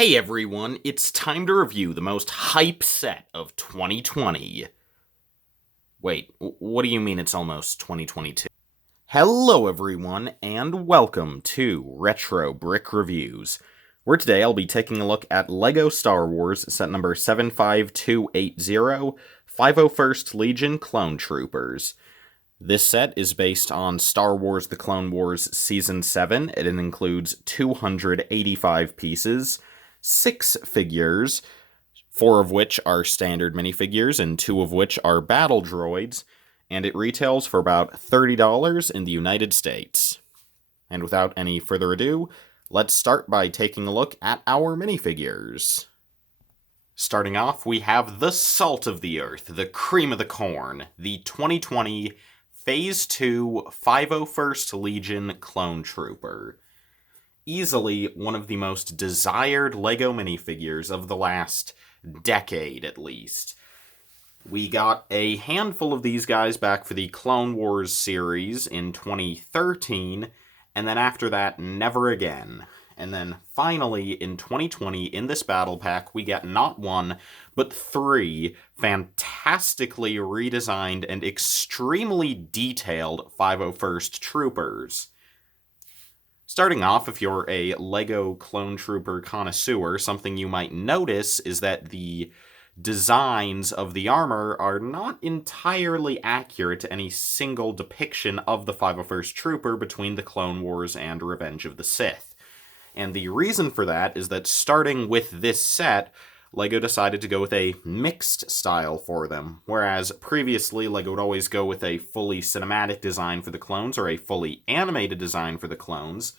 Hey everyone, it's time to review the most hype set of 2020. Wait, what do you mean it's almost 2022? Hello everyone, and welcome to Retro Brick Reviews, where today I'll be taking a look at LEGO Star Wars set number 75280, 501st Legion Clone Troopers. This set is based on Star Wars The Clone Wars Season 7, and it includes 285 pieces, 6 figures, 4 of which are standard minifigures and 2 of which are Battle Droids, and it retails for about $30 in the United States. And without any further ado, let's start by taking a look at our minifigures. Starting off, we have the salt of the earth, the cream of the corn, the 2020 Phase 2 501st Legion Clone Trooper. Easily one of the most desired LEGO minifigures of the last decade, at least. We got a handful of these guys back for the Clone Wars series in 2013, and then after that, never again. And then finally, in 2020, in this battle pack, we get not one, but 3 fantastically redesigned and extremely detailed 501st Troopers. Starting off, if you're a LEGO Clone Trooper connoisseur, something you might notice is that the designs of the armor are not entirely accurate to any single depiction of the 501st Trooper between the Clone Wars and Revenge of the Sith. And the reason for that is that starting with this set, LEGO decided to go with a mixed style for them, whereas previously LEGO would always go with a fully cinematic design for the clones or a fully animated design for the clones,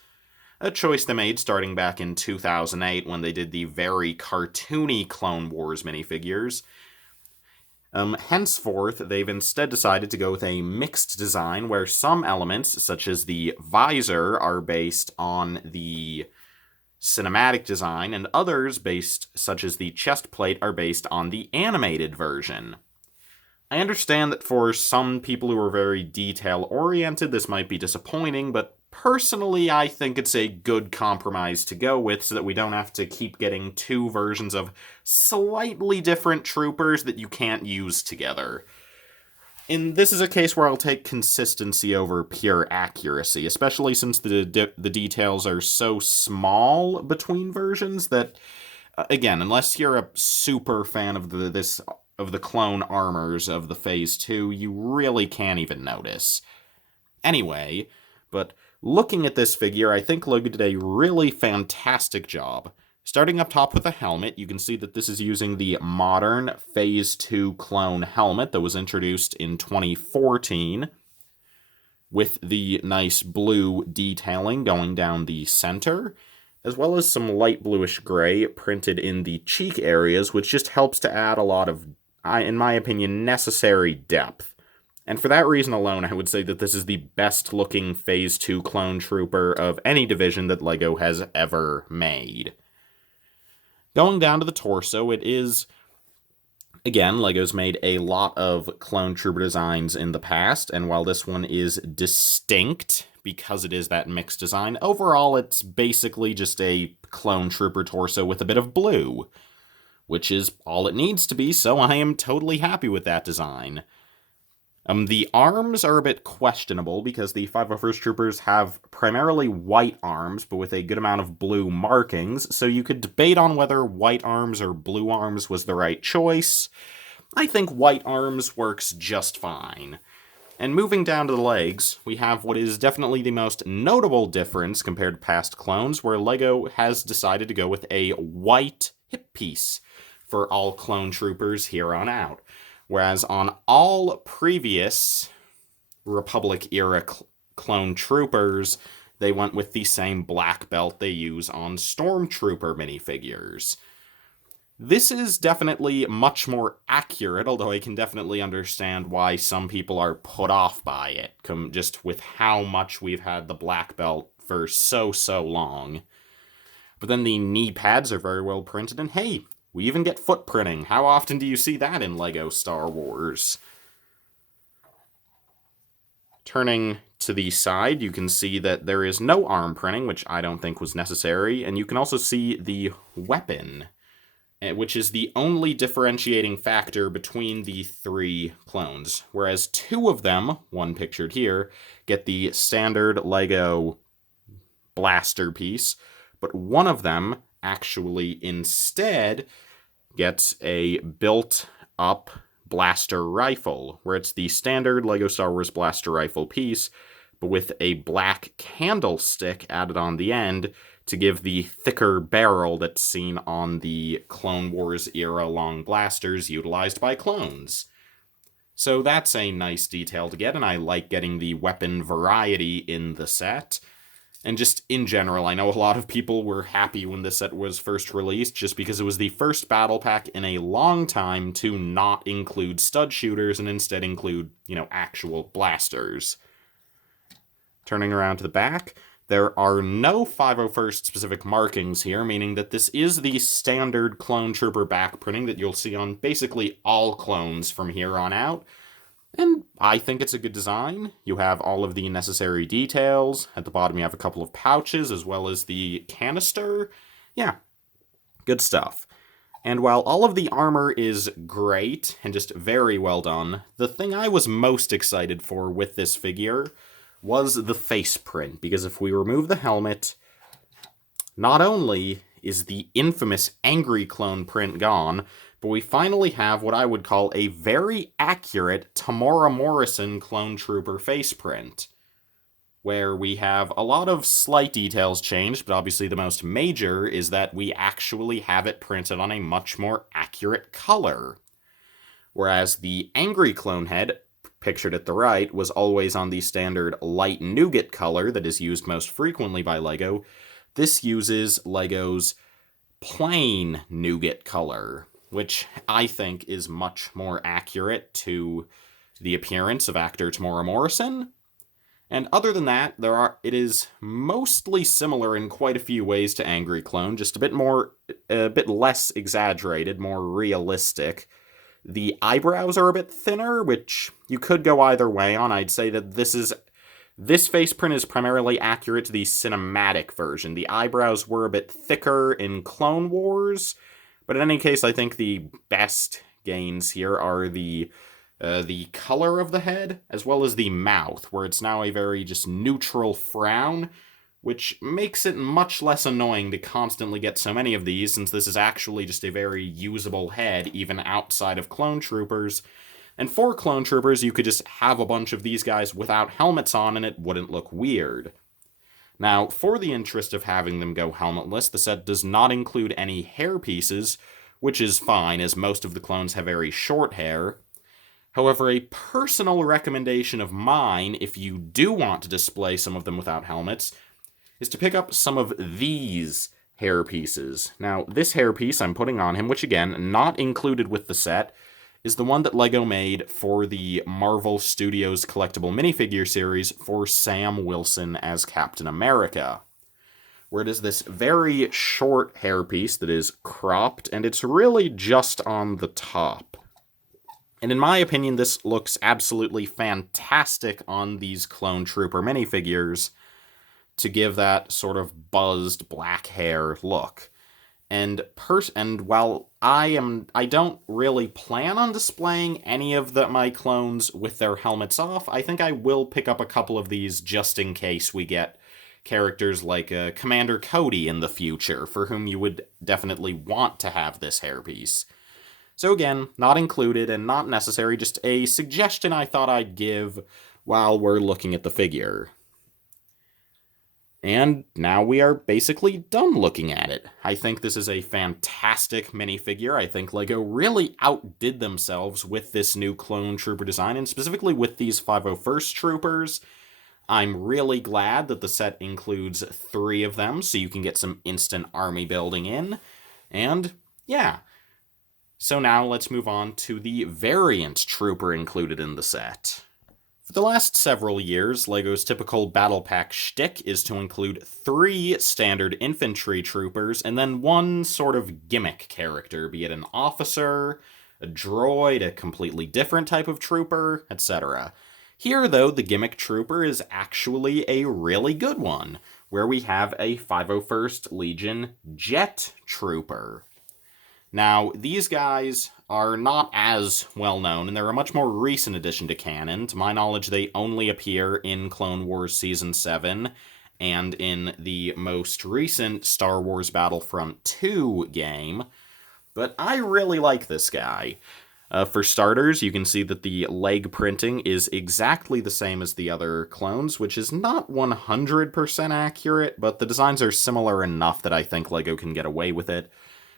a choice they made starting back in 2008 when they did the very cartoony Clone Wars minifigures. Henceforth, they've instead decided to go with a mixed design where some elements, such as the visor, are based on the cinematic design, and others, such as the chest plate, are based on the animated version. I understand that for some people who are very detail-oriented, this might be disappointing, but personally, I think it's a good compromise to go with so that we don't have to keep getting 2 versions of slightly different troopers that you can't use together. And this is a case where I'll take consistency over pure accuracy, especially since the details are so small between versions that, again, unless you're a super fan of the clone armors of the Phase 2, you really can't even notice. Anyway, but looking at this figure, I think LEGO did a really fantastic job. Starting up top with the helmet, you can see that this is using the modern Phase 2 clone helmet that was introduced in 2014, with the nice blue detailing going down the center, as well as some light bluish gray printed in the cheek areas, which just helps to add a lot of, in my opinion, necessary depth. And for that reason alone, I would say that this is the best-looking Phase 2 clone trooper of any division that LEGO has ever made. Going down to the torso, it is, again, LEGO's made a lot of clone trooper designs in the past, and while this one is distinct because it is that mixed design, overall it's basically just a clone trooper torso with a bit of blue, which is all it needs to be, so I am totally happy with that design. The arms are a bit questionable because the 501st Troopers have primarily white arms, but with a good amount of blue markings, so you could debate on whether white arms or blue arms was the right choice. I think white arms works just fine. And moving down to the legs, we have what is definitely the most notable difference compared to past clones, where LEGO has decided to go with a white hip piece for all clone troopers here on out. Whereas on all previous Republic-era clone troopers, they went with the same black belt they use on Stormtrooper minifigures. This is definitely much more accurate, although I can definitely understand why some people are put off by it, just with how much we've had the black belt for so long. But then the knee pads are very well printed, and hey, we even get footprinting. How often do you see that in LEGO Star Wars? Turning to the side, you can see that there is no arm printing, which I don't think was necessary, and you can also see the weapon, which is the only differentiating factor between the three clones, whereas two of them, one pictured here, get the standard LEGO blaster piece, but one of them actually instead gets a built-up blaster rifle, where it's the standard LEGO Star Wars blaster rifle piece, but with a black candlestick added on the end to give the thicker barrel that's seen on the Clone Wars era long blasters utilized by clones. So that's a nice detail to get, and I like getting the weapon variety in the set. And just in general, I know a lot of people were happy when this set was first released, just because it was the first battle pack in a long time to not include stud shooters and instead include, actual blasters. Turning around to the back, there are no 501st specific markings here, meaning that this is the standard Clone Trooper back printing that you'll see on basically all clones from here on out. And I think it's a good design. You have all of the necessary details. At the bottom you have a couple of pouches as well as the canister. Yeah, good stuff. And while all of the armor is great and just very well done, the thing I was most excited for with this figure was the face print, because if we remove the helmet, not only is the infamous angry clone print gone, but we finally have what I would call a very accurate Tamora Morrison clone trooper face print, where we have a lot of slight details changed, but obviously the most major is that we actually have it printed on a much more accurate color. Whereas the angry clone head, pictured at the right, was always on the standard light nougat color that is used most frequently by LEGO. This uses LEGO's plain nougat color, which I think is much more accurate to the appearance of actor Tamora Morrison. And other than that, it is mostly similar in quite a few ways to Angry Clone, just a bit less exaggerated, more realistic. The eyebrows are a bit thinner, which you could go either way on. I'd say that this face print is primarily accurate to the cinematic version. The eyebrows were a bit thicker in Clone Wars, but in any case, I think the best gains here are the color of the head, as well as the mouth, where it's now a very just neutral frown, which makes it much less annoying to constantly get so many of these, since this is actually just a very usable head, even outside of Clone Troopers. And for Clone Troopers, you could just have a bunch of these guys without helmets on, and it wouldn't look weird. Now, for the interest of having them go helmetless, the set does not include any hair pieces, which is fine, as most of the clones have very short hair. However, a personal recommendation of mine, if you do want to display some of them without helmets, is to pick up some of these hair pieces. Now, this hair piece I'm putting on him, which again, not included with the set, is the one that LEGO made for the Marvel Studios collectible minifigure series for Sam Wilson as Captain America, where it is this very short hairpiece that is cropped, and it's really just on the top. And in my opinion, this looks absolutely fantastic on these Clone Trooper minifigures to give that sort of buzzed black hair look. And while I don't really plan on displaying any of my clones with their helmets off, I think I will pick up a couple of these just in case we get characters like Commander Cody in the future, for whom you would definitely want to have this hairpiece. So again, not included and not necessary, just a suggestion I thought I'd give while we're looking at the figure. And now we are basically done looking at it. I think this is a fantastic minifigure. I think LEGO really outdid themselves with this new Clone Trooper design, and specifically with these 501st Troopers. I'm really glad that the set includes 3 of them, so you can get some instant army building in. And yeah. So now let's move on to the variant trooper included in the set. For the last several years, LEGO's typical battle pack shtick is to include 3 standard infantry troopers and then 1 sort of gimmick character, be it an officer, a droid, a completely different type of trooper, etc. Here, though, the gimmick trooper is actually a really good one, where we have a 501st Legion Jet Trooper. Now, these guys are not as well known, and they're a much more recent addition to canon. To my knowledge, they only appear in Clone Wars Season 7 and in the most recent Star Wars Battlefront 2 game, but I really like this guy. For starters, you can see that the leg printing is exactly the same as the other clones, which is not 100% accurate, but the designs are similar enough that I think LEGO can get away with it.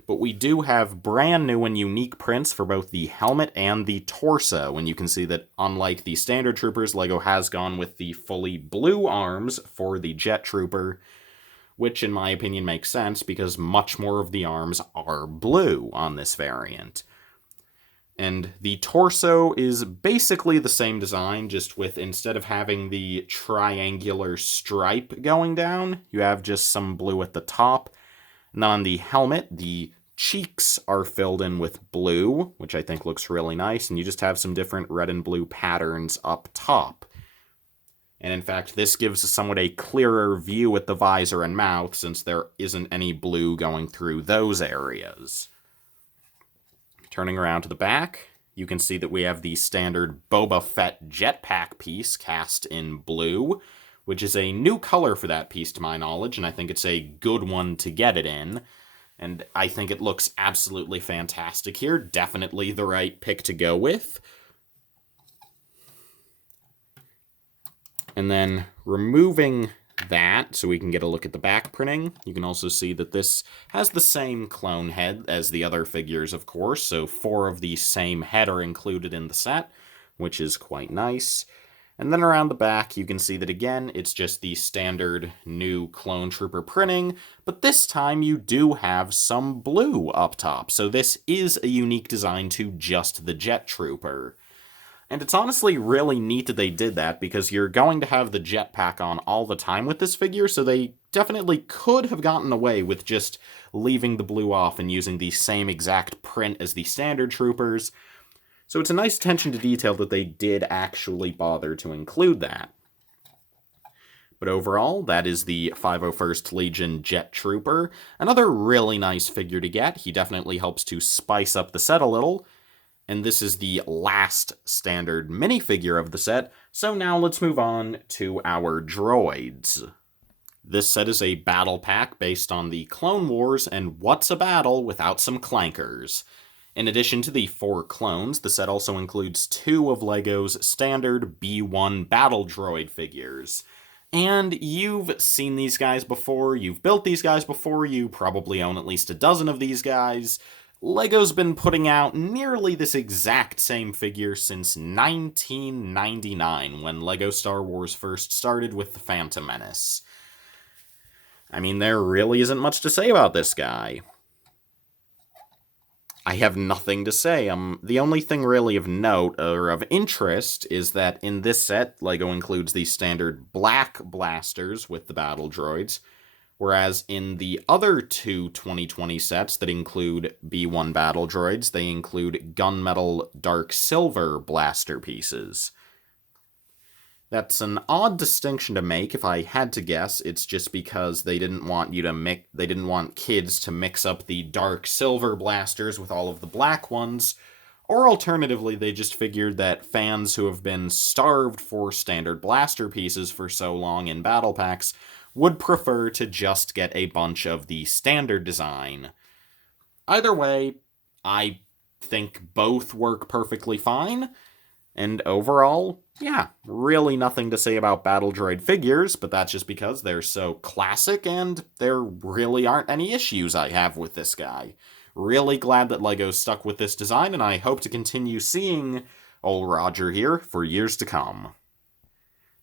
But we do have brand new and unique prints for both the helmet and the torso, and you can see that unlike the standard troopers, LEGO has gone with the fully blue arms for the Jet Trooper, which in my opinion makes sense because much more of the arms are blue on this variant. And the torso is basically the same design, just with, instead of having the triangular stripe going down, you have just some blue at the top. And on the helmet, the cheeks are filled in with blue, which I think looks really nice, and you just have some different red and blue patterns up top. And in fact, this gives somewhat a clearer view at the visor and mouth, since there isn't any blue going through those areas. Turning around to the back, you can see that we have the standard Boba Fett jetpack piece cast in blue, which is a new color for that piece to my knowledge, and I think it's a good one to get it in. And I think it looks absolutely fantastic here. Definitely the right pick to go with. And then removing that, so we can get a look at the back printing, you can also see that this has the same clone head as the other figures, of course, so 4 of the same head are included in the set, which is quite nice. And then around the back, you can see that again, it's just the standard new Clone Trooper printing, but this time you do have some blue up top, so this is a unique design to just the Jet Trooper. And it's honestly really neat that they did that, because you're going to have the jetpack on all the time with this figure, so they definitely could have gotten away with just leaving the blue off and using the same exact print as the standard troopers. So it's a nice attention to detail that they did actually bother to include that. But overall, that is the 501st Legion Jet Trooper. Another really nice figure to get. He definitely helps to spice up the set a little. And this is the last standard minifigure of the set, so now let's move on to our droids. This set is a battle pack based on the Clone Wars, and what's a battle without some clankers? In addition to the 4 clones, the set also includes 2 of LEGO's standard B1 Battle Droid figures. And you've seen these guys before, you've built these guys before, you probably own at least a dozen of these guys. LEGO's been putting out nearly this exact same figure since 1999, when LEGO Star Wars first started with The Phantom Menace. I mean, there really isn't much to say about this guy. I have nothing to say. The only thing really of note, or of interest, is that in this set, LEGO includes the standard black blasters with the Battle Droids, whereas in the other 2 2020 sets that include B1 Battle Droids, they include gunmetal dark silver blaster pieces. That's an odd distinction to make. If I had to guess, it's just because they didn't want kids to mix up the dark silver blasters with all of the black ones, or alternatively, they just figured that fans who have been starved for standard blaster pieces for so long in battle packs would prefer to just get a bunch of the standard design. Either way, I think both work perfectly fine, and overall, yeah, really nothing to say about Battle Droid figures, but that's just because they're so classic and there really aren't any issues I have with this guy. Really glad that LEGO stuck with this design, and I hope to continue seeing old Roger here for years to come.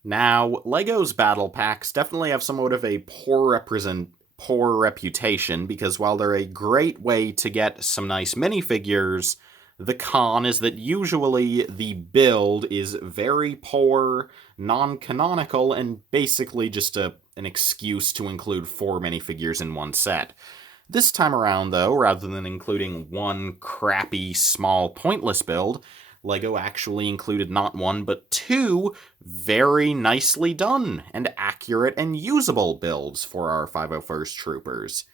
Now, LEGO's battle packs definitely have somewhat of a poor reputation, because while they're a great way to get some nice minifigures, the con is that usually the build is very poor, non-canonical, and basically just an excuse to include 4 minifigures in one set. This time around, though, rather than including one crappy, small, pointless build, LEGO actually included not one, but two very nicely done and accurate and usable builds for our 501st Troopers.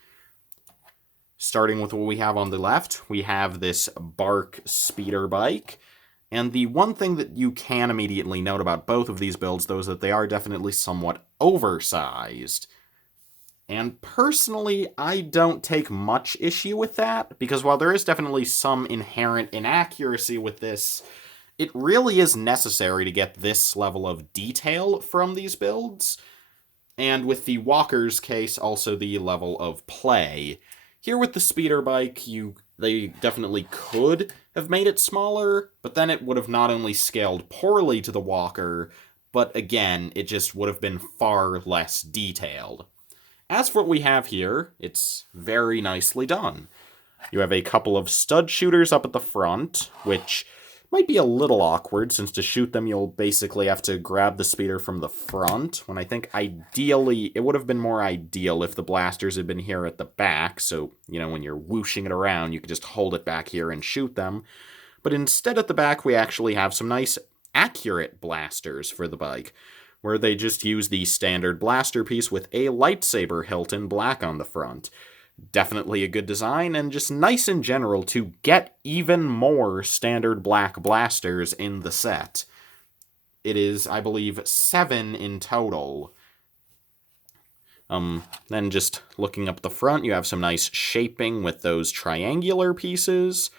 Starting with what we have on the left, we have this BARC Speeder bike. And the one thing that you can immediately note about both of these builds, though, is that they are definitely somewhat oversized. And personally, I don't take much issue with that, because while there is definitely some inherent inaccuracy with this, it really is necessary to get this level of detail from these builds. And with the Walker's case, also the level of play. Here with the speeder bike, they definitely could have made it smaller, but then it would have not only scaled poorly to the Walker, but again, it just would have been far less detailed. As for what we have here, it's very nicely done. You have a couple of stud shooters up at the front, which might be a little awkward, since to shoot them you'll basically have to grab the speeder from the front, when I think ideally it would have been more ideal if the blasters had been here at the back, so, when you're whooshing it around, you could just hold it back here and shoot them. But instead at the back, we actually have some nice, accurate blasters for the bike, where they just use the standard blaster piece with a lightsaber hilt in black on the front. Definitely a good design, and just nice in general to get even more standard black blasters in the set. It is, I believe, 7 in total. Then just looking up the front, you have some nice shaping with those triangular pieces.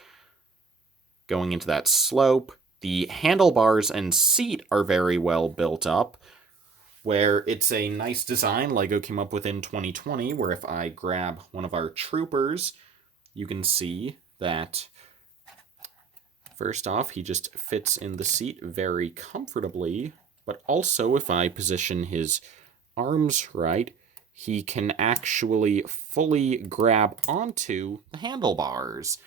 Going into that slope, the handlebars and seat are very well built up, where it's a nice design LEGO came up with in 2020, where if I grab one of our troopers, you can see that, first off, he just fits in the seat very comfortably, but also if I position his arms right, he can actually fully grab onto the handlebars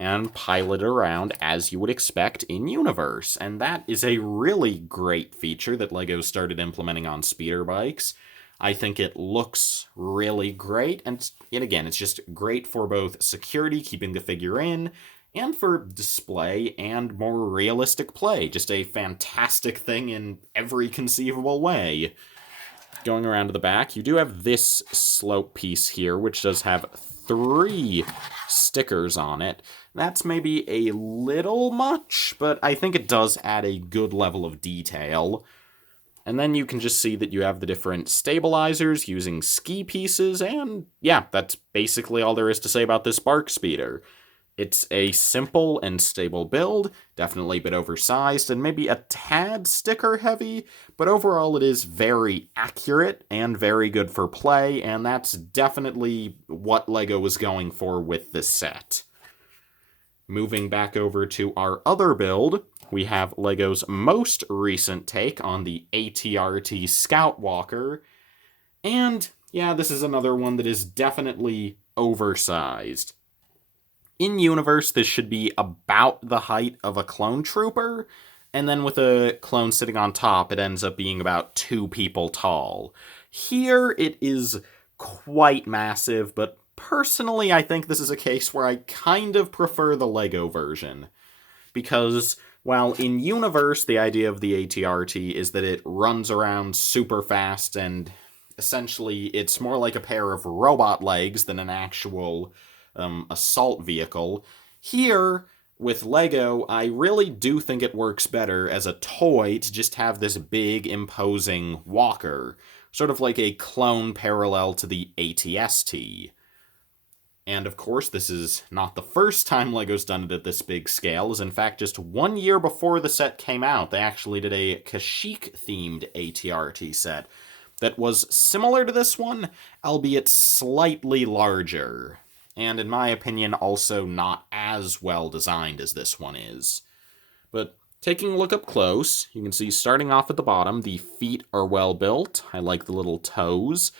and pilot around as you would expect in universe. And that is a really great feature that LEGO started implementing on speeder bikes. I think it looks really great, and again, it's just great for both security, keeping the figure in, and for display and more realistic play. Just a fantastic thing in every conceivable way. Going around to the back, you do have this slope piece here, which does have 3 stickers on it. That's maybe a little much, but I think it does add a good level of detail. And then you can just see that you have the different stabilizers using ski pieces, and yeah, that's basically all there is to say about this BARC Speeder. It's a simple and stable build, definitely a bit oversized and maybe a tad sticker heavy, but overall it is very accurate and very good for play, and that's definitely what LEGO was going for with this set. Moving back over to our other build, we have LEGO's most recent take on the ATRT Scout Walker, and yeah, this is another one that is definitely oversized. In universe, this should be about the height of a clone trooper, and then with a clone sitting on top, it ends up being about 2 people tall. Here, it is quite massive, but personally, I think this is a case where I kind of prefer the LEGO version. Because, while in universe, the idea of the ATRT is that it runs around super fast, and essentially it's more like a pair of robot legs than an actual assault vehicle. Here, with LEGO, I really do think it works better as a toy to just have this big, imposing walker, sort of like a clone parallel to the ATST. And of course, this is not the first time LEGO's done it at this big scale, as in fact just 1 year before the set came out, they actually did a Kashyyyk-themed ATRT set that was similar to this one, albeit slightly larger. And in my opinion, also not as well designed as this one is. But taking a look up close, you can see starting off at the bottom, the feet are well built. I like the little toes.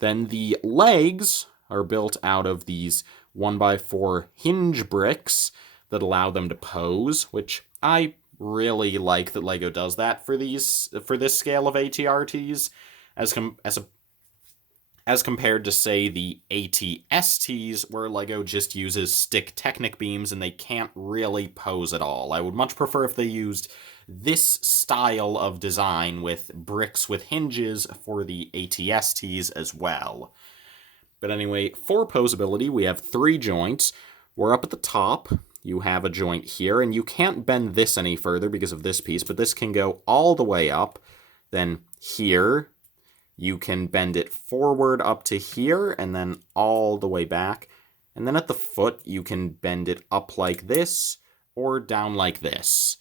Then the legs are built out of these 1x4 hinge bricks that allow them to pose, which I really like that LEGO does that for this scale of ATRTs, as compared to, say, the AT-STs, where LEGO just uses stick Technic beams and they can't really pose at all. I would much prefer if they used this style of design with bricks with hinges for the AT-STs as well. But anyway, for posability, we have 3 joints. We're up at the top. You have a joint here, and you can't bend this any further because of this piece, but this can go all the way up. Then here, you can bend it forward up to here, and then all the way back. And then at the foot, you can bend it up like this, or down like this.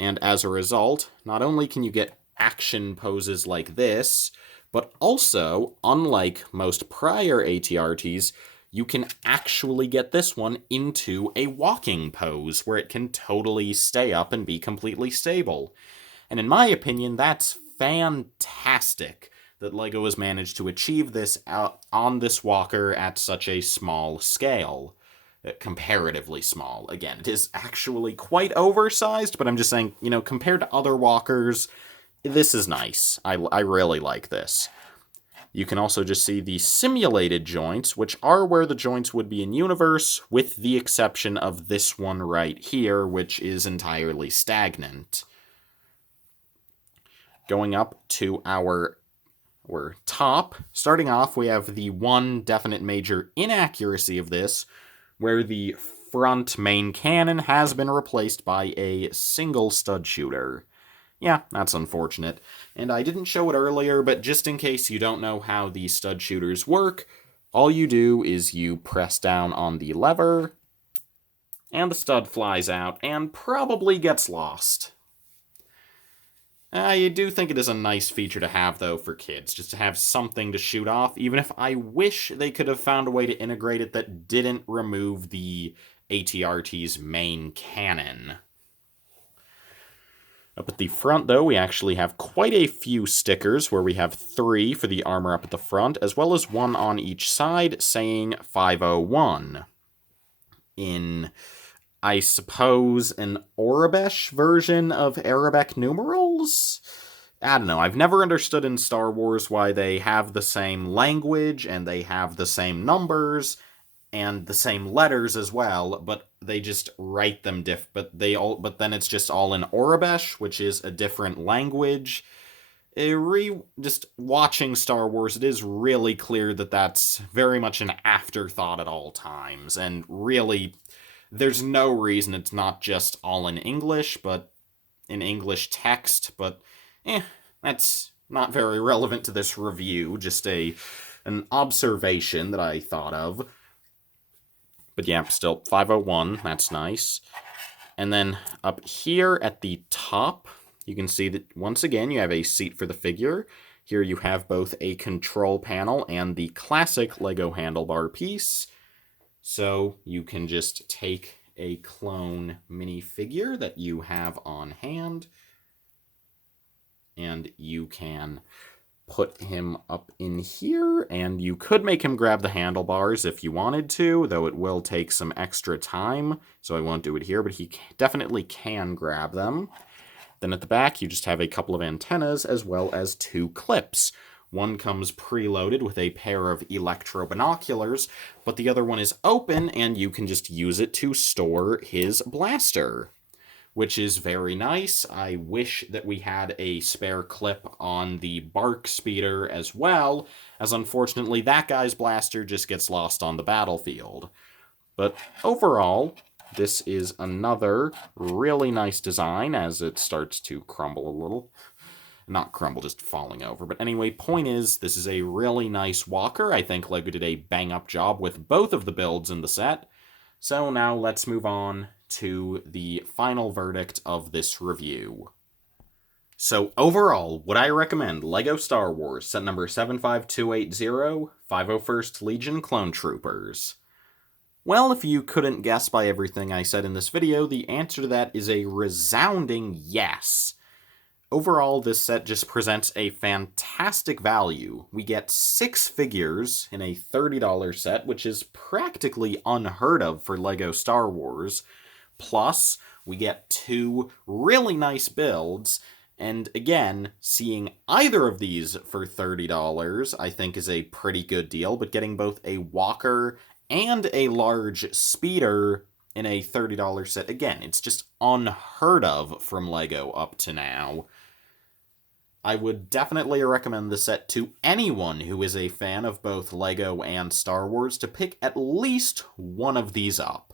And as a result, not only can you get action poses like this, but also, unlike most prior ATRTs, you can actually get this one into a walking pose, where it can totally stay up and be completely stable. And in my opinion, that's fantastic that LEGO has managed to achieve this on this walker at such a small scale. Comparatively small. Again, it is actually quite oversized, but I'm just saying, you know, compared to other walkers, this is nice. I really like this. You can also just see the simulated joints, which are where the joints would be in universe, with the exception of this one right here, which is entirely stagnant. Going up to our top, starting off, we have the one definite major inaccuracy of this, where the front main cannon has been replaced by a single stud shooter. Yeah, that's unfortunate. And I didn't show it earlier, but just in case you don't know how the stud shooters work, all you do is you press down on the lever, and the stud flies out, and probably gets lost. I do think it is a nice feature to have, though, for kids, just to have something to shoot off, even if I wish they could have found a way to integrate it that didn't remove the ATRT's main cannon. Up at the front, though, we actually have quite a few stickers, where we have 3 for the armor up at the front, as well as 1 on each side saying 501. In, I suppose, an Aurebesh version of Arabic numerals? I don't know. I've never understood in Star Wars why they have the same language, and they have the same numbers, and the same letters as well, but they just write them but then it's just all in Aurebesh, which is a different language. Just watching Star Wars, it is really clear that that's very much an afterthought at all times, and really, there's no reason it's not just all in English, but in English text, but that's not very relevant to this review, just an observation that I thought of. But yeah, still, 501, that's nice. And then up here at the top, you can see that, once again, you have a seat for the figure. Here you have both a control panel and the classic LEGO handlebar piece. So you can just take a clone minifigure that you have on hand, and you can put him up in here, and you could make him grab the handlebars if you wanted to, though it will take some extra time, so I won't do it here, but he definitely can grab them. Then at the back, you just have a couple of antennas, as well as 2 clips. One comes preloaded with a pair of electro binoculars, but the other one is open, and you can just use it to store his blaster, which is very nice. I wish that we had a spare clip on the BARC Speeder as well, as unfortunately that guy's blaster just gets lost on the battlefield. But overall, this is another really nice design as it starts to crumble a little. Not crumble, just falling over. But anyway, point is, this is a really nice walker. I think LEGO did a bang-up job with both of the builds in the set. So now let's move on to the final verdict of this review. So overall, would I recommend LEGO Star Wars set number 75280, 501st Legion Clone Troopers? Well, if you couldn't guess by everything I said in this video, the answer to that is a resounding yes. Overall, this set just presents a fantastic value. We get 6 figures in a $30 set, which is practically unheard of for LEGO Star Wars. Plus, we get 2 really nice builds, And again, seeing either of these for $30 I think is a pretty good deal, but getting both a walker and a large speeder in a $30 set, again, it's just unheard of from LEGO up to now. I would definitely recommend the set to anyone who is a fan of both LEGO and Star Wars to pick at least one of these up.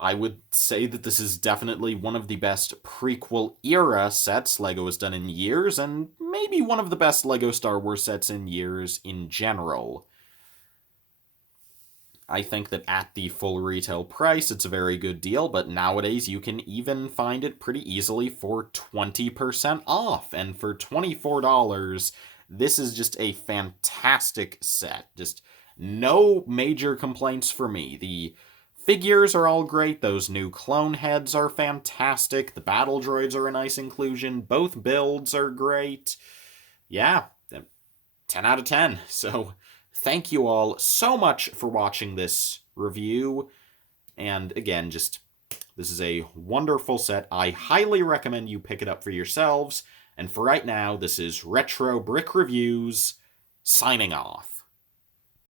I would say that this is definitely one of the best prequel-era sets LEGO has done in years, and maybe one of the best LEGO Star Wars sets in years in general. I think that at the full retail price, it's a very good deal, but nowadays you can even find it pretty easily for 20% off, and for $24, this is just a fantastic set. Just no major complaints for me. The figures are all great. Those new clone heads are fantastic. The Battle Droids are a nice inclusion. Both builds are great. Yeah, 10 out of 10. So thank you all so much for watching this review. And again, this is a wonderful set. I highly recommend you pick it up for yourselves. And for right now, this is Retro Brick Reviews, signing off.